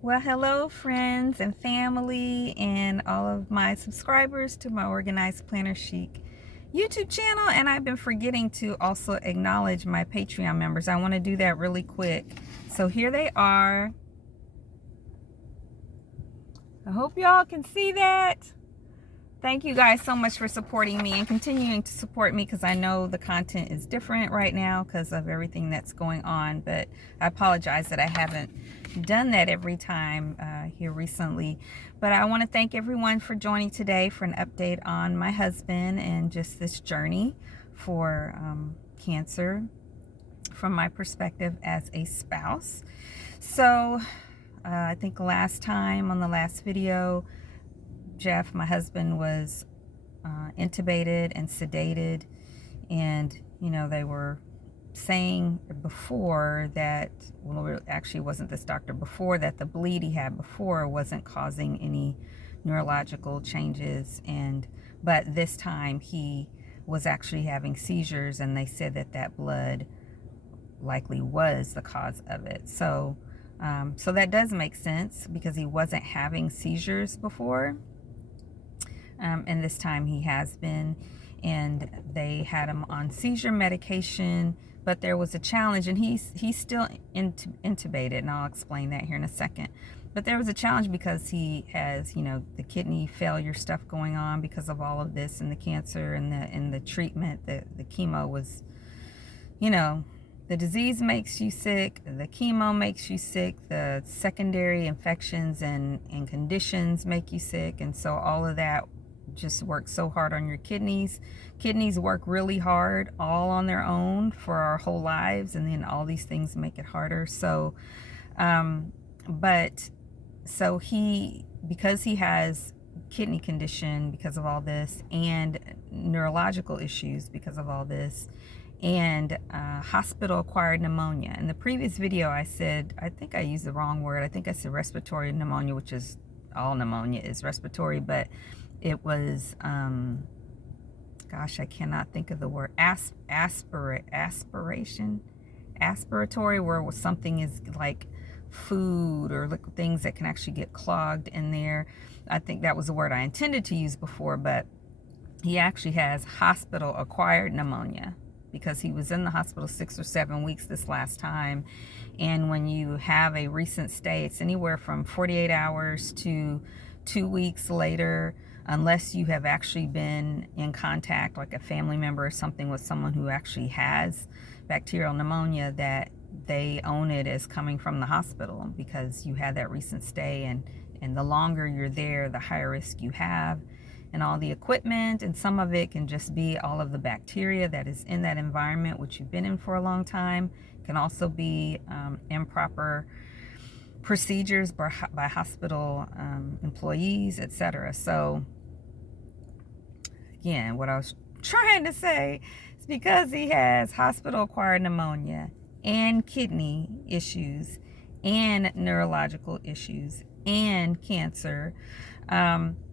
Well, hello, friends and family, and all of my subscribers to my Organized Planner Chic YouTube channel. And I've been forgetting to also acknowledge my Patreon members. I want to do that really quick. So here they are. I hope y'all can see that. Thank you guys so much for supporting me and continuing to support me, because I know the content is different right now because of everything that's going on. But I apologize that I haven't done that every time here recently. But I want to thank everyone for joining today for an update on my husband and just this journey for cancer from my perspective as a spouse. So I think last time on the last video, Jeff, my husband, was intubated and sedated, and they were saying before that, well, it actually wasn't this doctor before, that the bleed he had before wasn't causing any neurological changes, but this time he was actually having seizures, and they said that blood likely was the cause of it. So that does make sense, because he wasn't having seizures before. And this time he has been, and they had him on seizure medication, but there was a challenge, and he's still intubated, and I'll explain that here in a second. But there was a challenge because he has, the kidney failure stuff going on because of all of this, and the cancer and the treatment. The chemo was, the disease makes you sick, the chemo makes you sick, the secondary infections and conditions make you sick, and so all of that just works so hard on your kidneys. Kidneys work really hard all on their own for our whole lives, and then all these things make it harder. So because he has kidney condition because of all this, and neurological issues because of all this, and hospital acquired pneumonia. In the previous video I said, I think I used the wrong word. I think I said respiratory pneumonia, which is, all pneumonia is respiratory, but it was, gosh, I cannot think of the word, aspiratory, where something is like food or things that can actually get clogged in there. I think that was the word I intended to use before, but he actually has hospital acquired pneumonia, because he was in the hospital 6 or 7 weeks this last time. And when you have a recent stay, it's anywhere from 48 hours to 2 weeks later, unless you have actually been in contact, like a family member or something, with someone who actually has bacterial pneumonia, that they own it as coming from the hospital, because you had that recent stay, and the longer you're there, the higher risk you have, and all the equipment, and some of it can just be all of the bacteria that is in that environment which you've been in for a long time. It can also be improper procedures by hospital employees, etc. So again, what I was trying to say is, because he has hospital acquired pneumonia and kidney issues and neurological issues and cancer,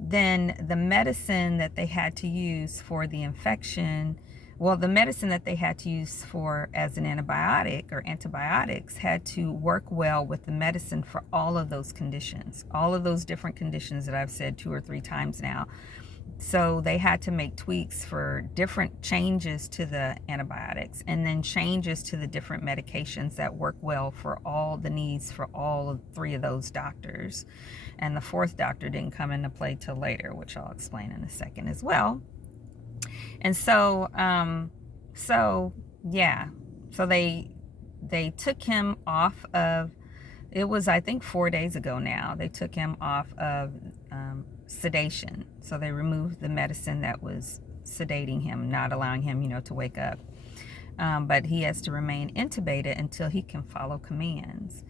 then the medicine that they had to use for the infection, the medicine that they had to use for as an antibiotic, or antibiotics, had to work well with the medicine for all of those conditions, all of those different conditions that I've said 2 or 3 times now. So they had to make tweaks for different changes to the antibiotics, and then changes to the different medications that work well for all the needs for all 3 of those doctors. And the 4th doctor didn't come into play till later, which I'll explain in a second as well. And so they took him off of, it was, I think, 4 days ago now, they took him off of sedation. So they removed the medicine that was sedating him, not allowing him, to wake up. But he has to remain intubated until he can follow commands.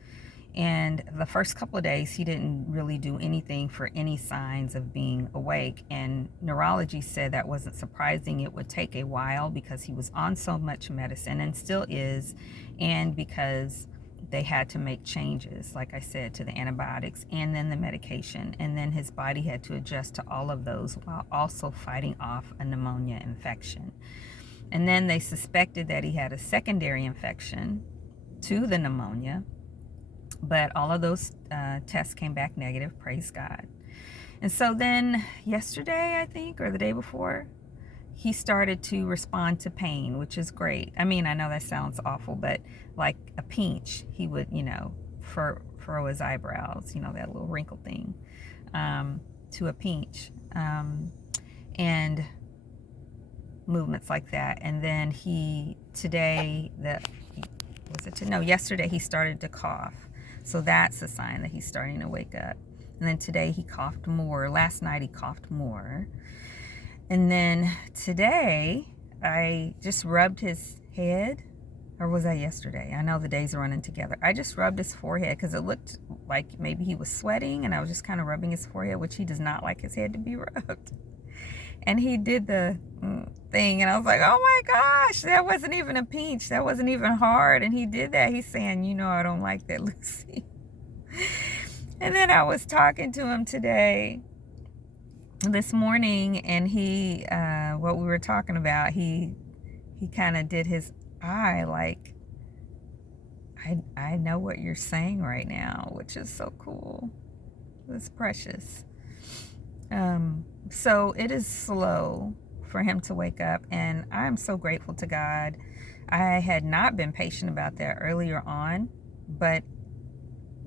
And the first couple of days, he didn't really do anything for any signs of being awake. And neurology said that wasn't surprising. It would take a while, because he was on so much medicine, and still is, and because they had to make changes, like I said, to the antibiotics and then the medication. And then his body had to adjust to all of those while also fighting off a pneumonia infection. And then they suspected that he had a secondary infection to the pneumonia. But all of those test came back negative, praise God. And so then yesterday, I think, or the day before, he started to respond to pain, which is great. I mean, I know that sounds awful, but like a pinch, he would, furrow his eyebrows, that little wrinkle thing, to a pinch, and movements like that. And then yesterday he started to cough. So that's a sign that he's starting to wake up. And then today he coughed more. Last night he coughed more. And then today I just rubbed his head. Or was that yesterday? I know the days are running together. I just rubbed his forehead because it looked like maybe he was sweating, and I was just kind of rubbing his forehead, which he does not like his head to be rubbed. And he did the thing, and I was like, oh my gosh, that wasn't even a pinch. That wasn't even hard. And he did that. He's saying, I don't like that, Lucy. And then I was talking to him this morning, and he, what we were talking about, he kind of did his eye like, I know what you're saying right now, which is so cool. It's precious. So it is slow for him to wake up, and I'm so grateful to God. I had not been patient about that earlier on, but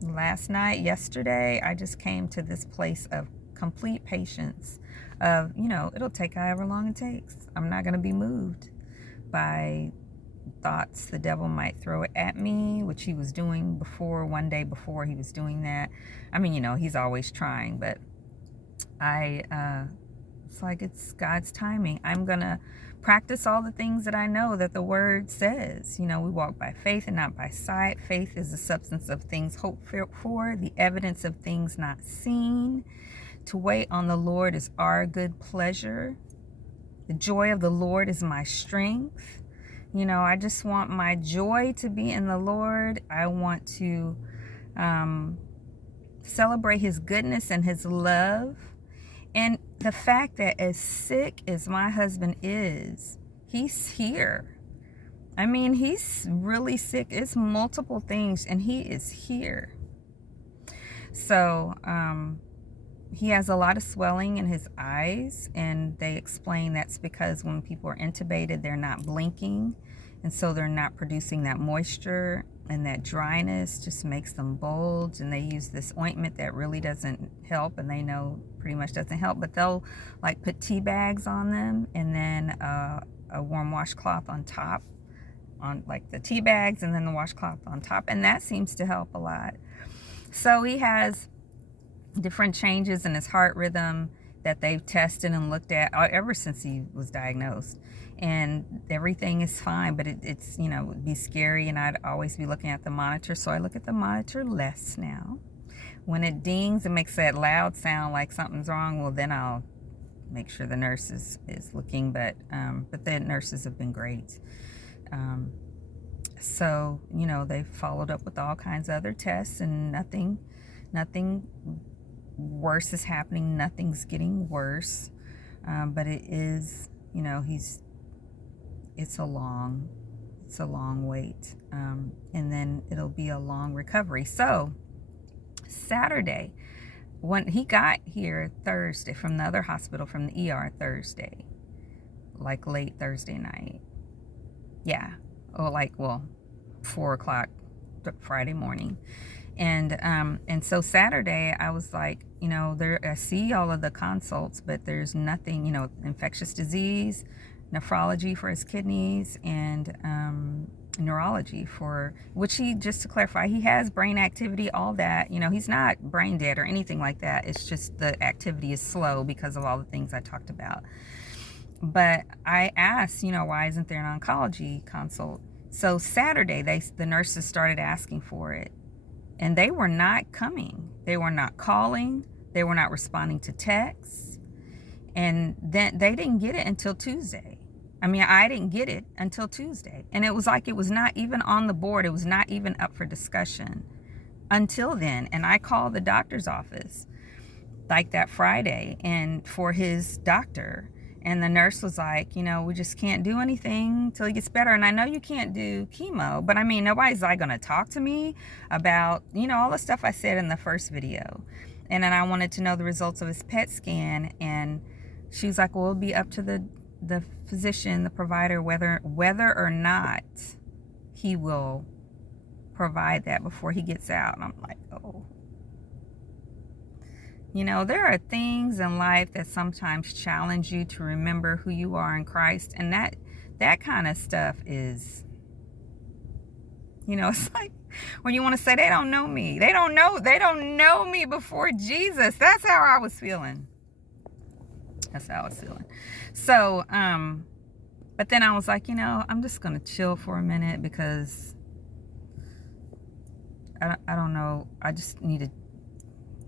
yesterday, I just came to this place of complete patience of, it'll take however long it takes. I'm not going to be moved by thoughts the devil might throw it at me, which he was doing before. One day before he was doing that. I mean, he's always trying, but it's like it's God's timing. I'm going to practice all the things that I know that the word says. We walk by faith and not by sight. Faith is the substance of things hoped for, the evidence of things not seen. To wait on the Lord is our good pleasure. The joy of the Lord is my strength. I just want my joy to be in the Lord. I want to celebrate his goodness and his love. And the fact that as sick as my husband is, he's here. I mean, he's really sick. It's multiple things, and he is here. So he has a lot of swelling in his eyes, and they explain that's because when people are intubated, they're not blinking, and so they're not producing that moisture, and that dryness just makes them bulge. And they use this ointment that really doesn't help, and they know pretty much doesn't help, but they'll like put tea bags on them, and then a warm washcloth on top, on like the tea bags, and then the washcloth on top, and that seems to help a lot. So he has different changes in his heart rhythm that they've tested and looked at ever since he was diagnosed, and everything is fine. But it's it would be scary, and I'd always be looking at the monitor, so I look at the monitor less now. When it dings and makes that loud sound like something's wrong, well, then I'll make sure the nurse is looking. But the nurses have been great. So they've followed up with all kinds of other tests, and nothing worse is happening. Nothing's getting worse. But it is, it's a long wait. And then it'll be a long recovery. So Saturday, when he got here Thursday from the other hospital, from the ER Thursday, like late Thursday night. Yeah. Or 4:00 Friday morning. And so Saturday I was like, I see all of the consults, but there's nothing, infectious disease, nephrology for his kidneys, and neurology for, which he, just to clarify, he has brain activity, all that, he's not brain dead or anything like that. It's just the activity is slow because of all the things I talked about. But I asked, why isn't there an oncology consult? So Saturday, the nurses started asking for it, and they were not coming. They were not calling. They were not responding to texts. And then they didn't get it until Tuesday. I mean, I didn't get it until Tuesday. And it was like it was not even on the board. It was not even up for discussion until then. And I called the doctor's office like that Friday and for his doctor. And the nurse was like, you know, we just can't do anything till he gets better. And I know you can't do chemo, but I mean, nobody's like going to talk to me about, you know, all the stuff I said in the first video. And then I wanted to know the results of his PET scan. And she was like, well, it'll be up to the physician, the provider, whether or not he will provide that before he gets out. And I'm like, oh. You know, there are things in life that sometimes challenge you to remember who you are in Christ. And that kind of stuff is, you know, it's like when you want to say they don't know me. They don't know me before Jesus. That's how I was feeling. That's how I was feeling. So, but then I was like, you know, I'm just going to chill for a minute because I don't know. I just need to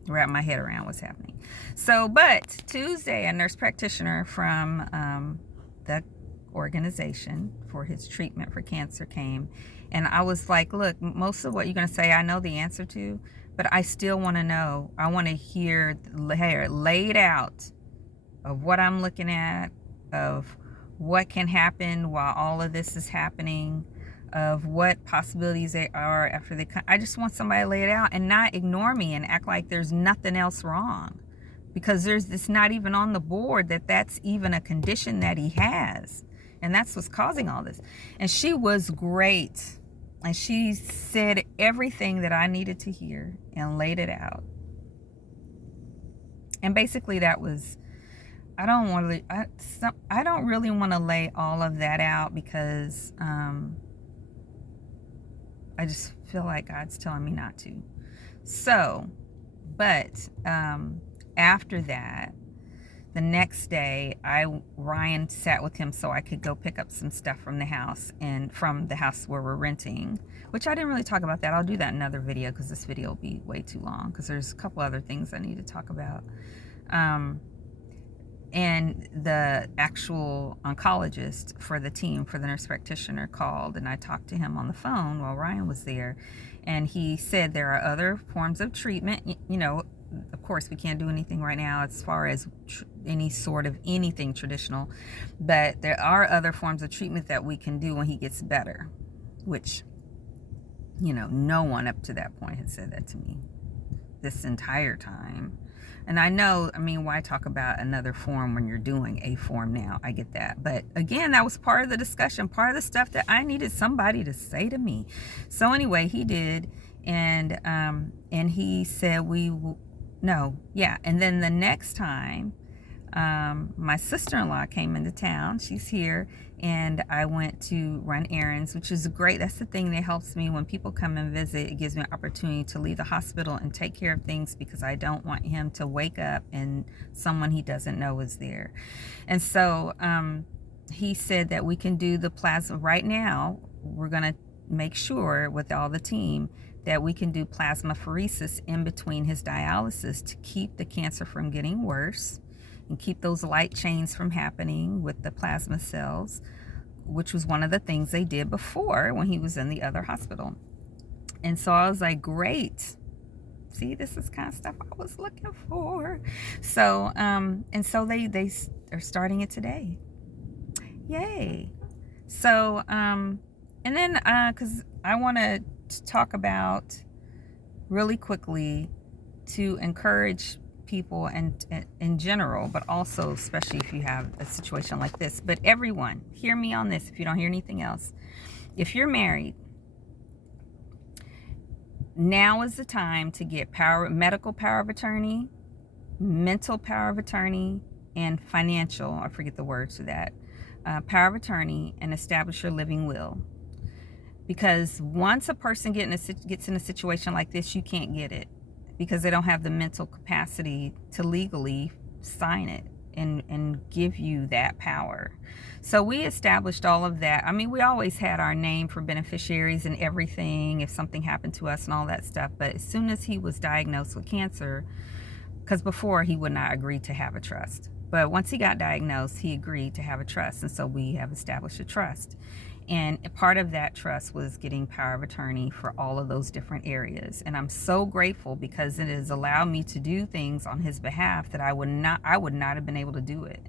wrap my head around what's happening. So, but Tuesday, a nurse practitioner from the organization for his treatment for cancer came, and I was like, look, most of what you're going to say I know the answer to, but I still want to know. I want to hear laid out of what I'm looking at, of what can happen while all of this is happening, of what possibilities there are after they come. I just want somebody to lay it out and not ignore me and act like there's nothing else wrong, because it's not even on the board that that's even a condition that he has, and that's what's causing all this. And she was great, and she said everything that I needed to hear and laid it out. And basically that was, I don't really want to lay all of that out because I just feel like God's telling me not to. So, but after that, the next day, Ryan sat with him so I could go pick up some stuff from the house, and from the house where we're renting, which I didn't really talk about that. I'll do that in another video because this video will be way too long because there's a couple other things I need to talk about. And the actual oncologist for the team, for the nurse practitioner, called, and I talked to him on the phone while Ryan was there. And he said there are other forms of treatment. You know, of course, we can't do anything right now as far as any sort of anything traditional, but there are other forms of treatment that we can do when he gets better, which, you know, no one up to that point had said that to me this entire time. And I know, I mean, why talk about another form when you're doing a form now? I get that. But again, that was part of the discussion, part of the stuff that I needed somebody to say to me. So anyway, he did. And he said and then the next time, my sister-in-law came into town. She's here. And I went to run errands, which is great. That's the thing that helps me when people come and visit. It gives me an opportunity to leave the hospital and take care of things because I don't want him to wake up and someone he doesn't know is there. And so he said that we can do the plasma right now. We're going to make sure with all the team that we can do plasmapheresis in between his dialysis to keep the cancer from getting worse and keep those light chains from happening with the plasma cells, which was one of the things they did before when he was in the other hospital. And so I was like, great. See, this is kind of stuff I was looking for. So, and so they are starting it today. Yay. So, and then, because I want to talk about really quickly to encourage people and in general, but also especially if you have a situation like this. But everyone, hear me on this if you don't hear anything else. If you're married, now is the time to get medical power of attorney, mental power of attorney, and financial, I forget the words for that, power of attorney, and establish your living will. Because once a person gets in a situation like this, you can't get it, because they don't have the mental capacity to legally sign it and give you that power. So we established all of that. I mean, we always had our name for beneficiaries and everything if something happened to us and all that stuff. But as soon as he was diagnosed with cancer, because before he would not agree to have a trust. But once he got diagnosed, he agreed to have a trust. And so we have established a trust. And part of that trust was getting power of attorney for all of those different areas. And I'm so grateful because it has allowed me to do things on his behalf that I would not have been able to do it.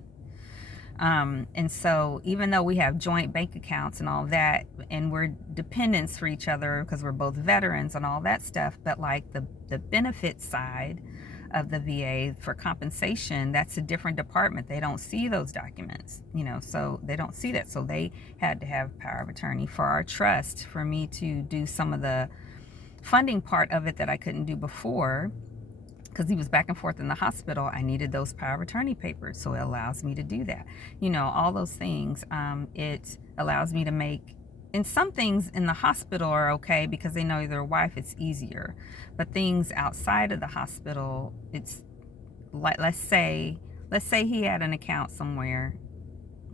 And so even though we have joint bank accounts and all that, and we're dependents for each other because we're both veterans and all that stuff, but like the benefit side of the VA for compensation, that's a different department. They don't see those documents, so they don't see that. So they had to have power of attorney for our trust for me to do some of the funding part of it that I couldn't do before because he was back and forth in the hospital. I needed those power of attorney papers, so it allows me to do that. All those things. It allows me to make, and some things in the hospital are okay because they know their wife, it's easier. But things outside of the hospital, it's like, let's say he had an account somewhere.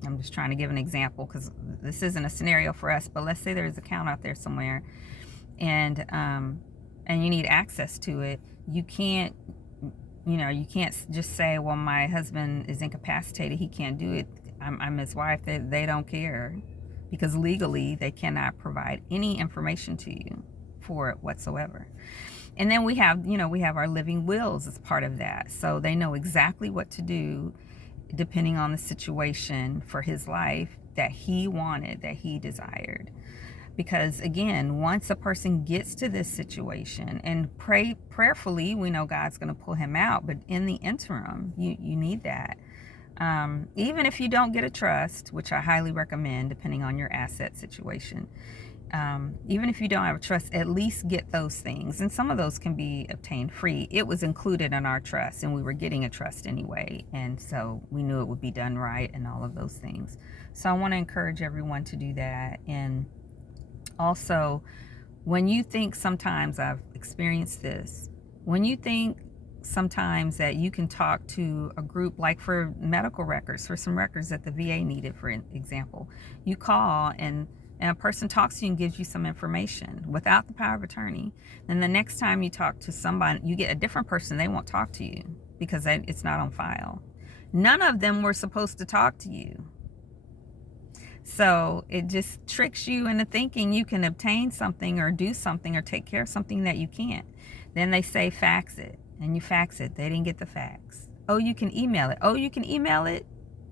I'm just trying to give an example because this isn't a scenario for us, but let's say there's an account out there somewhere, and you need access to it. You can't just say, well, my husband is incapacitated, he can't do it. I'm his wife. They don't care, because legally they cannot provide any information to you for it whatsoever. And then we have our living wills as part of that. So they know exactly what to do depending on the situation for his life that he wanted, that he desired. Because again, once a person gets to this situation, and prayerfully, we know God's going to pull him out, but in the interim, you need that. Even if you don't get a trust, which I highly recommend depending on your asset situation, even if you don't have a trust, at least get those things. And some of those can be obtained free. It was included in our trust, and we were getting a trust anyway, and so we knew it would be done right and all of those things. So I want to encourage everyone to do that. And also, when you think, sometimes I've experienced this, when you think sometimes that you can talk to a group, like for medical records, for some records that the VA needed, for example, you call and a person talks to you and gives you some information without the power of attorney. Then the next time you talk to somebody, you get a different person, they won't talk to you because it's not on file. None of them were supposed to talk to you. So it just tricks you into thinking you can obtain something or do something or take care of something that you can't. Then they say fax it, and you fax it. They didn't get the fax. Oh, you can email it. Oh, you can email it?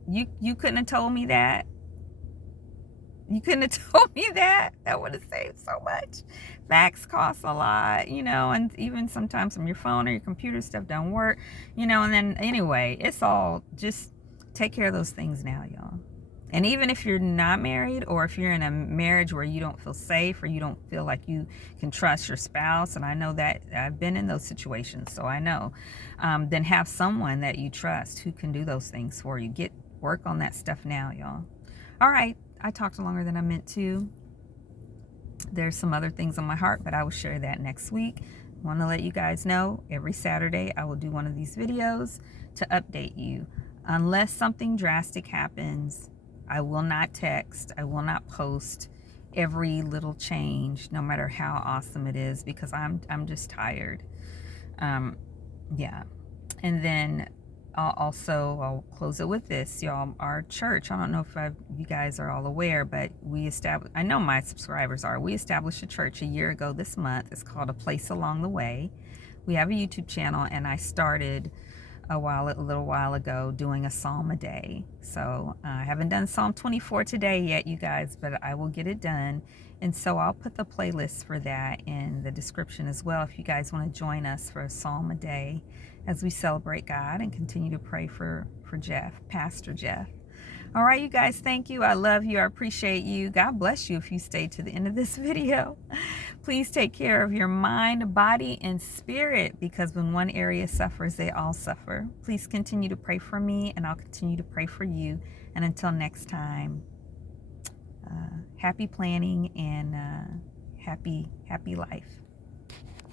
You couldn't have told me that. You couldn't have told me that. That would have saved so much. Fax costs a lot, and even sometimes from your phone or your computer, stuff don't work, and then anyway, it's all, just take care of those things now, y'all. And even if you're not married, or if you're in a marriage where you don't feel safe or you don't feel like you can trust your spouse, and I know that I've been in those situations, so I know, then have someone that you trust who can do those things for you. Work on that stuff now, y'all. All right, I talked longer than I meant to. There's some other things on my heart, but I will share that next week. I want to let you guys know every Saturday I will do one of these videos to update you. Unless something drastic happens, I will not text, I will not post every little change, no matter how awesome it is, because I'm just tired. Yeah. And then I'll close it with this, y'all. Our church, I don't know if you guys are all aware, but I know my subscribers are, we established a church a year ago this month. It's called A Place Along the Way. We have a YouTube channel, and I started a little while ago doing a psalm a day. So I haven't done Psalm 24 today yet, you guys, but I will get it done. And so I'll put the playlist for that in the description as well, if you guys want to join us for a psalm a day as we celebrate God and continue to pray for Jeff, Pastor Jeff. All right, you guys, thank you. I love you. I appreciate you. God bless you if you stayed to the end of this video. Please take care of your mind, body, and spirit, because when one area suffers, they all suffer. Please continue to pray for me, and I'll continue to pray for you. And until next time, happy planning and happy life.